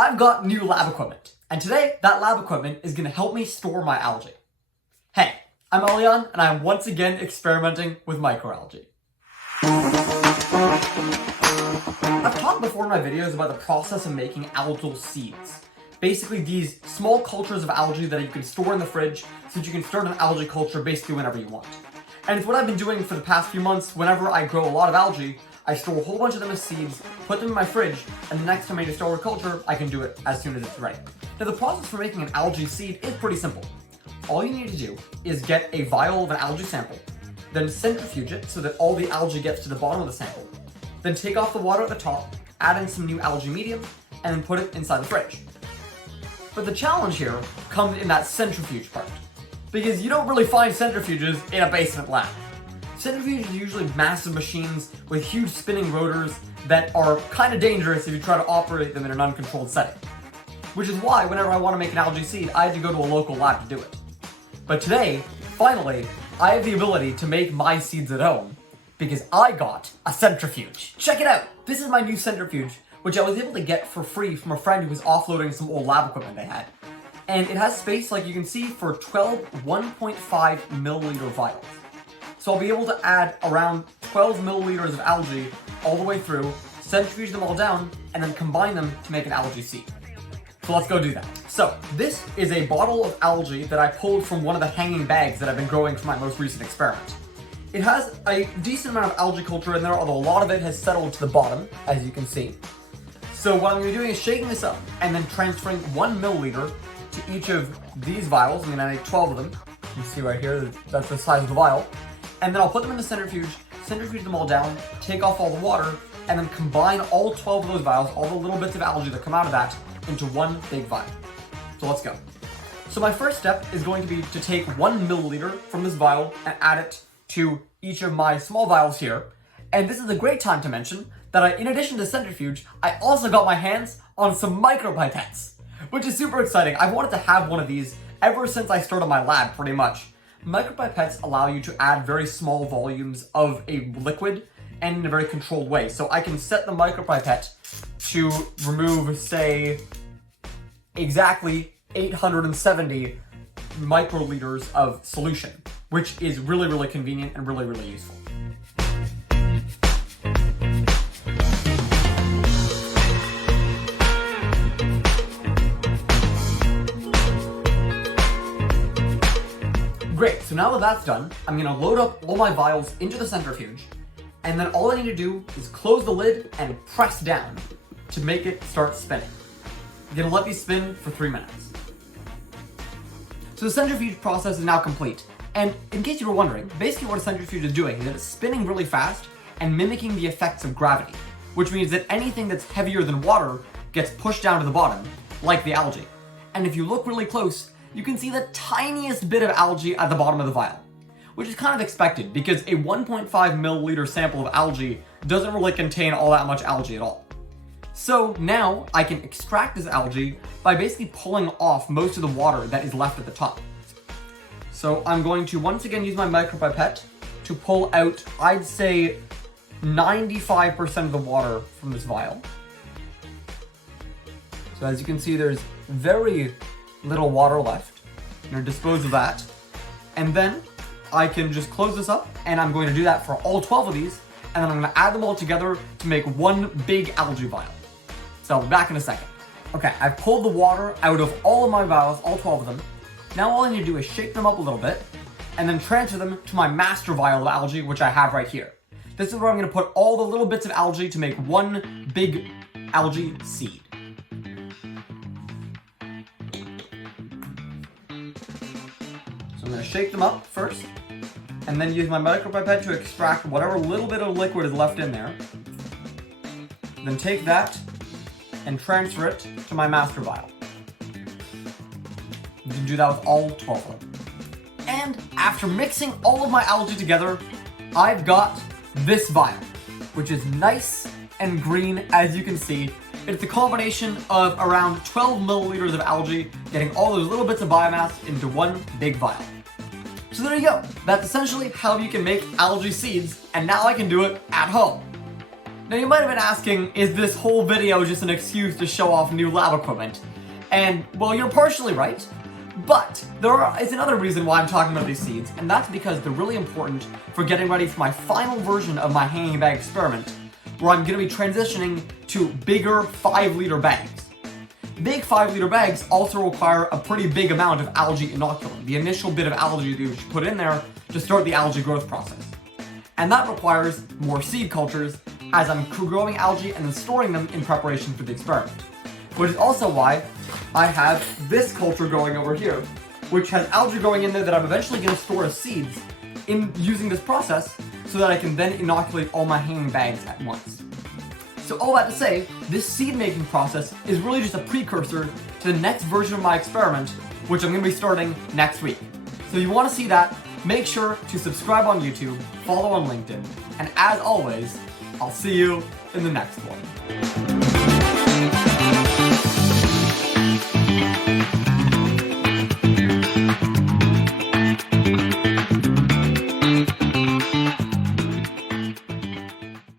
I've got new lab equipment, and today that lab equipment is going to help me store my algae. Hey, I'm Elian, and I'm once again experimenting with microalgae. I've talked before in my videos about the process of making algal seeds. Basically these small cultures of algae that you can store in the fridge so that you can start an algae culture basically whenever you want. And it's what I've been doing for the past few months. Whenever I grow a lot of algae, I store a whole bunch of them as seeds, put them in my fridge, and the next time I need to store a culture, I can do it as soon as it's ready. Now the process for making an algae seed is pretty simple. All you need to do is get a vial of an algae sample, then centrifuge it so that all the algae gets to the bottom of the sample, then take off the water at the top, add in some new algae medium, and then put it inside the fridge. But the challenge here comes in that centrifuge part, because you don't really find centrifuges in a basement lab. Centrifuges are usually massive machines with huge spinning rotors that are kind of dangerous if you try to operate them in an uncontrolled setting. Which is why whenever I want to make an algae seed, I had to go to a local lab to do it. But today, finally, I have the ability to make my seeds at home because I got a centrifuge. Check it out! This is my new centrifuge, which I was able to get for free from a friend who was offloading some old lab equipment they had. And it has space, like you can see, for 12 1.5 milliliter vials. So I'll be able to add around 12 milliliters of algae all the way through, centrifuge them all down, and then combine them to make an algae seed. So let's go do that. So this is a bottle of algae that I pulled from one of the hanging bags that I've been growing for my most recent experiment. It has a decent amount of algae culture in there, although a lot of it has settled to the bottom, as you can see. So what I'm going to be doing is shaking this up and then transferring 1 milliliter to each of these vials. I make 12 of them. You can see right here, that's the size of the vial. And then I'll put them in the centrifuge them all down, take off all the water, and then combine all 12 of those vials, all the little bits of algae that come out of that, into one big vial. So let's go. So my first step is going to be to take 1 milliliter from this vial and add it to each of my small vials here. And this is a great time to mention that in addition to centrifuge, I also got my hands on some micropipettes, which is super exciting. I've wanted to have one of these ever since I started my lab, pretty much. Micropipettes allow you to add very small volumes of a liquid and in a very controlled way. So I can set the micropipette to remove, say, exactly 870 microliters of solution, which is really, really convenient and really, really useful. Great, so now that that's done, I'm gonna load up all my vials into the centrifuge, and then all I need to do is close the lid and press down to make it start spinning. I'm gonna let these spin for 3 minutes. So the centrifuge process is now complete, and in case you were wondering, basically what a centrifuge is doing is that it's spinning really fast and mimicking the effects of gravity, which means that anything that's heavier than water gets pushed down to the bottom, like the algae. And if you look really close, you can see the tiniest bit of algae at the bottom of the vial, which is kind of expected because a 1.5 milliliter sample of algae doesn't really contain all that much algae at all. So now I can extract this algae by basically pulling off most of the water that is left at the top. So I'm going to once again use my micropipette to pull out, I'd say, 95% of the water from this vial. So as you can see, there's very little water left. I'm going to dispose of that. And then I can just close this up, and I'm going to do that for all 12 of these, and then I'm going to add them all together to make one big algae vial. So I'll be back in a second. Okay, I've pulled the water out of all of my vials, all 12 of them. Now all I need to do is shake them up a little bit, and then transfer them to my master vial of algae, which I have right here. This is where I'm going to put all the little bits of algae to make one big algae seed. So I'm going to shake them up first, and then use my micropipette to extract whatever little bit of liquid is left in there. Then take that and transfer it to my master vial. You can do that with all 12 of them. And after mixing all of my algae together, I've got this vial, which is nice and green, as you can see. It's a combination of around 12 milliliters of algae, getting all those little bits of biomass into one big vial. So there you go. That's essentially how you can make algae seeds, and now I can do it at home. Now you might have been asking, is this whole video just an excuse to show off new lab equipment? And, well, you're partially right, but there is another reason why I'm talking about these seeds, and that's because they're really important for getting ready for my final version of my hanging bag experiment, where I'm going to be transitioning to bigger 5-liter bags. Big 5-liter bags also require a pretty big amount of algae inoculum, the initial bit of algae that you should put in there to start the algae growth process. And that requires more seed cultures, as I'm growing algae and then storing them in preparation for the experiment. Which is also why I have this culture going over here, which has algae growing in there that I'm eventually going to store as seeds in using this process so that I can then inoculate all my hanging bags at once. So all that to say, this seed making process is really just a precursor to the next version of my experiment, which I'm going to be starting next week. So if you want to see that, make sure to subscribe on YouTube, follow on LinkedIn, and as always, I'll see you in the next one.